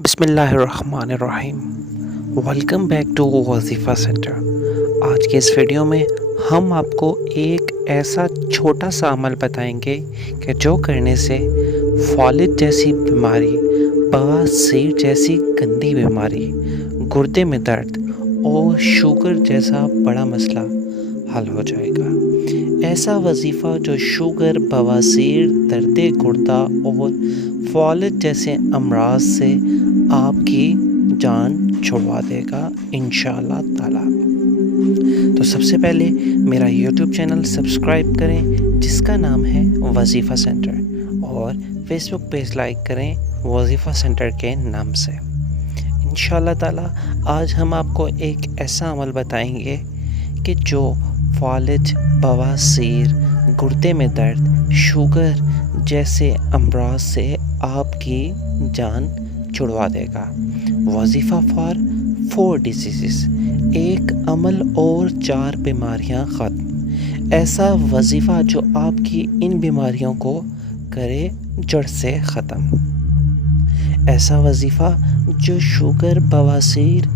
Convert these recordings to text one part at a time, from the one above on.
بسم اللہ الرحمن الرحیم۔ ویلکم بیک ٹو وظیفہ سینٹر۔ آج کے اس ویڈیو میں ہم آپ کو ایک ایسا چھوٹا سا عمل بتائیں گے کہ جو کرنے سے فالج جیسی بیماری، بواسیر جیسی گندی بیماری، گردے میں درد اور شوگر جیسا بڑا مسئلہ حل ہو جائے گا۔ ایسا وظیفہ جو شوگر، بواسیر، درد گردہ اور فالج جیسے امراض سے آپ کی جان چھڑوا دے گا انشاءاللہ تعالی۔ تو سب سے پہلے میرا یوٹیوب چینل سبسکرائب کریں جس کا نام ہے وظیفہ سینٹر، اور فیس بک پیج لائک کریں وظیفہ سینٹر کے نام سے۔ انشاءاللہ تعالی آج ہم آپ کو ایک ایسا عمل بتائیں گے کہ جو فالج، بواسیر، گردے میں درد، شوگر جیسے امراض سے آپ کی جان چھڑوا دے گا۔ وظیفہ فار 4 ڈیزیزز، ایک عمل اور 4 بیماریاں ختم۔ ایسا وظیفہ جو آپ کی ان بیماریوں کو کرے جڑ سے ختم۔ ایسا وظیفہ جو شوگر، بواسیر،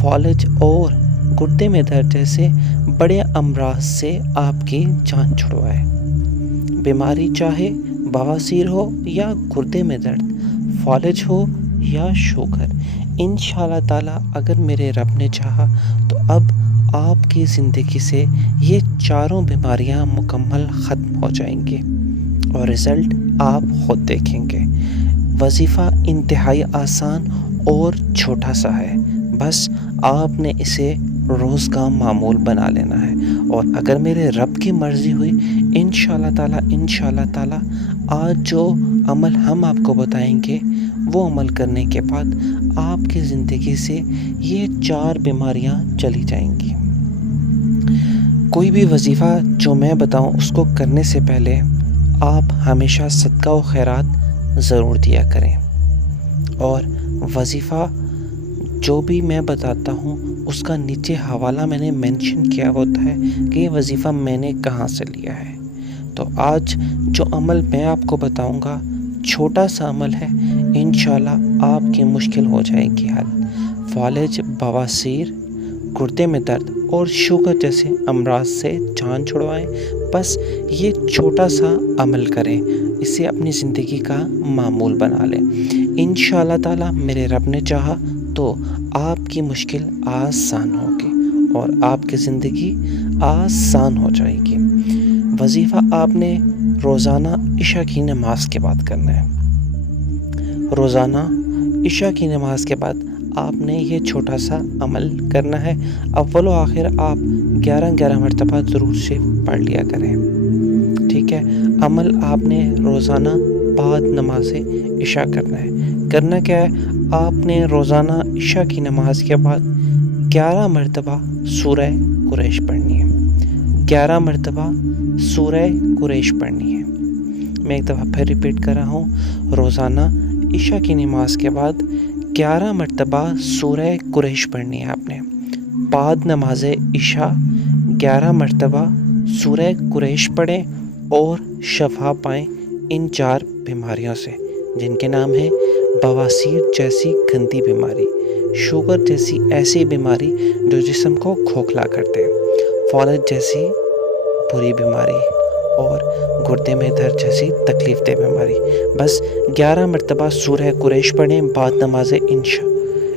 فالج اور گردے میں درد جیسے بڑے امراض سے آپ کی جان چھڑوائے۔ بیماری چاہے بواسیر ہو یا گردے میں درد، فالج ہو یا شوگر، انشاءاللہ تعالی اگر میرے رب نے چاہا تو اب آپ کی زندگی سے یہ چاروں بیماریاں مکمل ختم ہو جائیں گی، اور رزلٹ آپ خود دیکھیں گے۔ وظیفہ انتہائی آسان اور چھوٹا سا ہے، بس آپ نے اسے روز کا معمول بنا لینا ہے، اور اگر میرے رب کی مرضی ہوئی انشاءاللہ تعالی آج جو عمل ہم آپ کو بتائیں گے وہ عمل کرنے کے بعد آپ کی زندگی سے یہ 4 بیماریاں چلی جائیں گی۔ کوئی بھی وظیفہ جو میں بتاؤں اس کو کرنے سے پہلے آپ ہمیشہ صدقہ و خیرات ضرور دیا کریں، اور وظیفہ جو بھی میں بتاتا ہوں اس کا نیچے حوالہ میں نے مینشن کیا ہوتا ہے کہ یہ وظیفہ میں نے کہاں سے لیا ہے۔ تو آج جو عمل میں آپ کو بتاؤں گا چھوٹا سا عمل ہے، انشاءاللہ آپ کی مشکل ہو جائے گی حل۔ فالج، بواسیر، گردے میں درد اور شوگر جیسے امراض سے جان چھڑوائیں۔ بس یہ چھوٹا سا عمل کریں، اسے اپنی زندگی کا معمول بنا لیں۔ انشاءاللہ تعالی میرے رب نے چاہا تو آپ کی مشکل آسان ہوگی اور آپ کی زندگی آسان ہو جائے گی۔ وظیفہ آپ نے روزانہ عشاء کی نماز کے بعد کرنا ہے۔ روزانہ عشاء کی نماز کے بعد آپ نے یہ چھوٹا سا عمل کرنا ہے۔ اول و آخر آپ 11 مرتبہ ضرور سے پڑھ لیا کریں، ٹھیک ہے؟ عمل آپ نے روزانہ بعد نماز عشاء کرنا ہے۔ کرنا کیا ہے؟ آپ نے روزانہ عشاء کی نماز کے بعد 11 مرتبہ سورہ قریش پڑھنی ہے۔ 11 مرتبہ سورہ قریش پڑھنی ہے۔ میں ایک دفعہ پھر ریپیٹ کر رہا ہوں، روزانہ عشاء کی نماز کے بعد 11 مرتبہ سورہ قریش پڑھنی ہے آپ نے۔ بعد نماز عشاء 11 مرتبہ سورہ قریش پڑھیں اور شفا پائیں ان 4 بیماریوں سے، جن کے نام ہیں بواسیر جیسی گندی بیماری، شوگر جیسی ایسی بیماری جو جسم کو کھوکھلا کر دے، فالج جیسی بری بیماری اور گردے میں درد جیسی تکلیف دہ بیماری۔ بس 11 مرتبہ سورہ قریش پڑھیں بعد نماز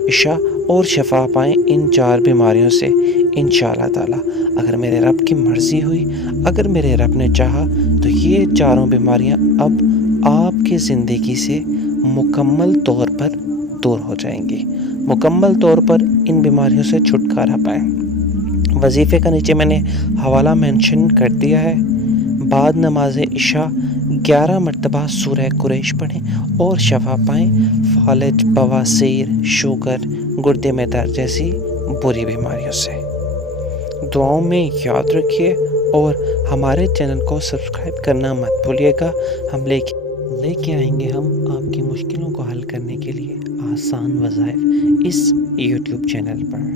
عشاء اور شفا پائیں ان 4 بیماریوں سے انشاءاللہ تعالی۔ اگر میرے رب کی مرضی ہوئی، اگر میرے رب نے چاہا تو یہ چاروں بیماریاں اب آپ کی زندگی سے مکمل طور پر دور ہو جائیں گی، مکمل طور پر ان بیماریوں سے چھٹکارا پائیں۔ وظیفے کا نیچے میں نے حوالہ مینشن کر دیا ہے۔ بعد نماز عشاء 11 مرتبہ سورہ قریش پڑھیں اور شفا پائیں فالج، بواسیر، شوگر، گردے میں درد جیسی بری بیماریوں سے۔ دعاؤں میں یاد رکھیے اور ہمارے چینل کو سبسکرائب کرنا مت بھولیے گا۔ ہم لے کے آئیں گے ہم آپ کی مشکلوں کو حل کرنے کے لیے آسان وظائف اس یوٹیوب چینل پر۔